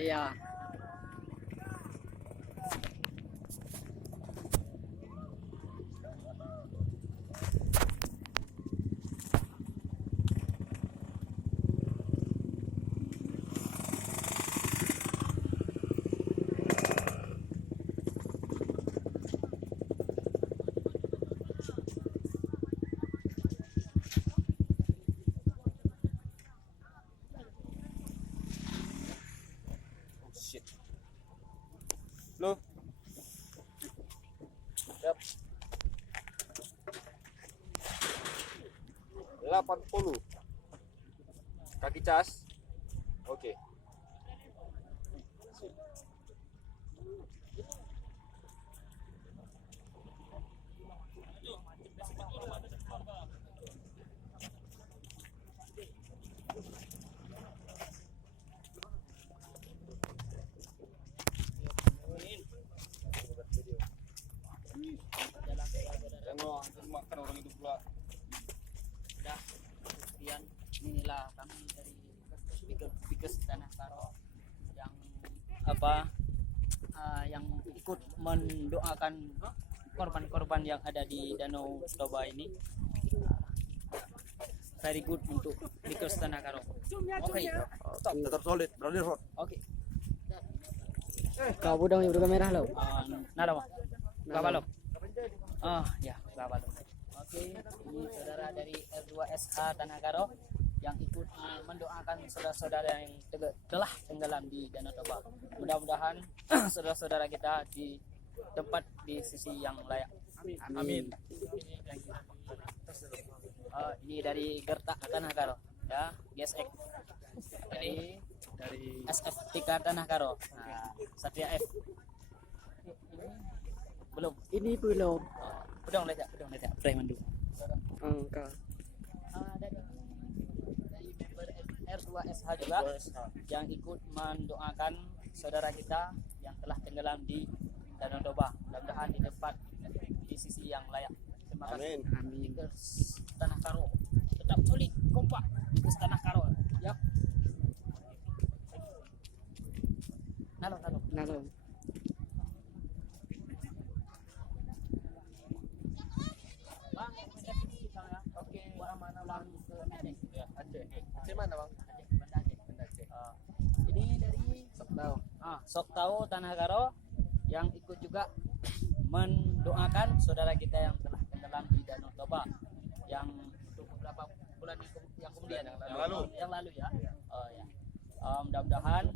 Iya. Shit. Lo. Yap. 80. Kaki cas. Oke. Sip. Jangan makan orang itu pula. Udah, sekian inilah kami dari Biges Tanah Karo yang yang ikut mendoakan korban-korban yang ada di Danau Toba ini. Very good untuk Biges Tanah Karo. Oke. Tetap solid, brother. Oke. Kau budang yang berkamera lo. Nada mah. Babalo. Oh ya, babalo. Oke, ini saudara dari R2SH Tanah Karo yang ikut mendoakan saudara-saudara yang telah tenggelam di Danau Toba. Mudah-mudahan saudara-saudara kita di tempat di sisi yang layak. Amin. Ini dari Gertak Tanah Karo, ya, GSX. Dari SF3 Tanah Karo. Nah, Satria F. Belum. Ini belum. Udah lihat. Preman dulu. Angka. Dari member R2SH juga yang ikut mendoakan saudara kita yang telah tenggelam di Danau Toba. Mudah-mudahan di tempat di sisi yang layak. Terima kasih. Amin. Biges Tanah Karo. Tetap solid, kompak. Biges Tanah Karo. Yap. Nalo. Bang, oke, mana bang ke Aceh? Ya, Aceh. Aceh mana, Bang? Banda Aceh. Ini dari Soktau Tanah Karo yang ikut juga mendoakan saudara kita yang telah tenggelam di Danau Toba yang untuk beberapa bulan yang kemudian yang lalu ya. Oh ya. Mudah-mudahan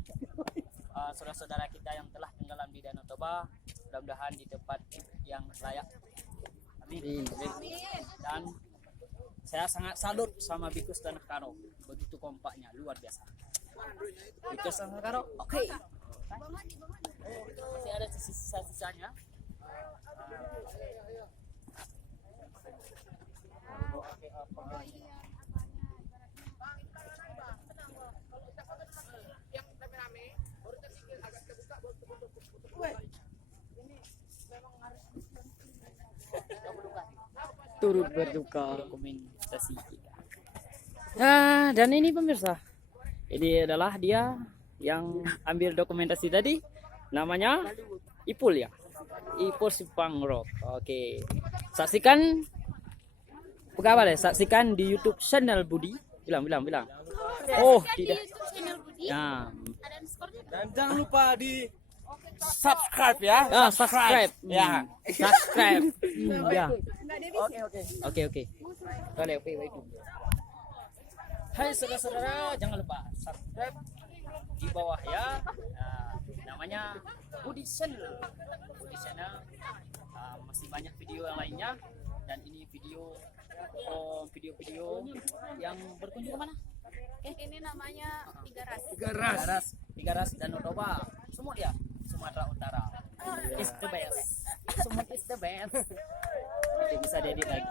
saudara-saudara kita yang telah tenggelam di Danau Toba mudah-mudahan di tempat yang layak. Amin. Dan saya sangat salut sama Biges Tanah Karo, begitu kompaknya, luar biasa. Biges Tanah Karo, oke. Masih ada sisa-sisanya. Turut berduka. Dokumentasi kita. Nah, dan ini pemirsa. Ini adalah dia yang ambil dokumentasi tadi. Namanya Ipul ya. Ipul Sipangrok. Oke. Saksikan saksikan di YouTube channel Budi. Bilang. Oh, tidak. Nah, Dan jangan lupa di subscribe ya. subscribe. Ya. Subscribe. Ya. Oke. Hai saudara-saudara, jangan lupa subscribe di bawah ya. Nah, namanya Budi Channel. Masih banyak video yang lainnya dan ini video yang berkunjung ke mana? Ini namanya Tiga Ras Danau Toba. Sumut ya, Sumatera Utara. Is the best. Sumut is the best. Nanti bisa diedit lagi.